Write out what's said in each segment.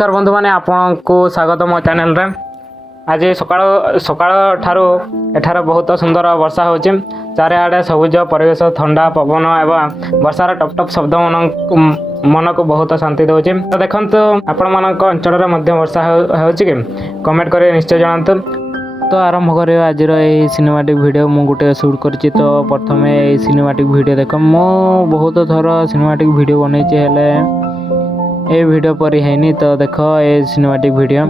नमस्कार बंधु मैंने आपको स्वागत मो चैनल रे। आज सकाळ सकाळ ठारू एठार बहुत सुंदर वर्षा होची। चारिआडे सबुज परिवेश ठंडा पवन एवं वर्षार टप टप शब्द मन को बहुत शांति दौची। तो देखंतु आपण मानक अंचल रे मध्य वर्षा होची कि कमेंट करे निश्चय जणांतु। तो आरंभ करियो आज ये सिनेमैटिक वीडियो मु गुटे शूट करछि। तो प्रथमे ये सिनेमैटिक वीडियो देख मो बहुत थर सिनेमैटिक वीडियो बनैछि हेले ए वीडियो पर हैनी। तो देखो ये सिनेमैटिक वीडियो।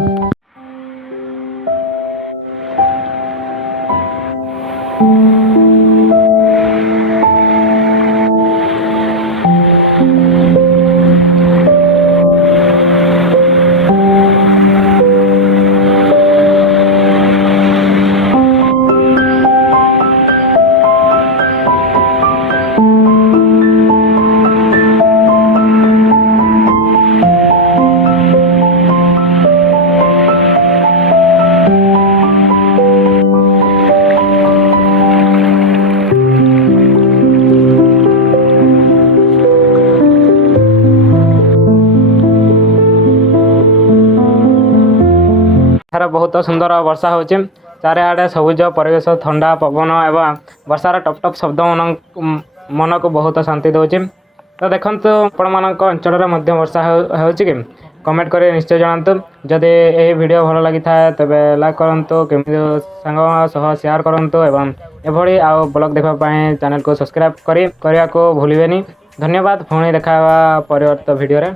बहुत सुंदर वर्षा होची। चारिआडे सबुज परिवेश ठंडा पवन एवं वर्षार टप टप शब्द मन को बहुत शांति दौची। तो देखंतु आपण मानक अंचल रे मध्य वर्षा होची कि कमेंट करे निश्चय जणांतु। जदि ए वीडियो भल लागि थाए तबे लाइक करंतु, केमि संग सह शेयर करंतु एवं एभଳି आ ब्लॉग देखा पाए चैनल को सब्सक्राइब करिया को भूलिबेनी। धन्यवाद। पुणी देखा परिवर्तित वीडियो रे।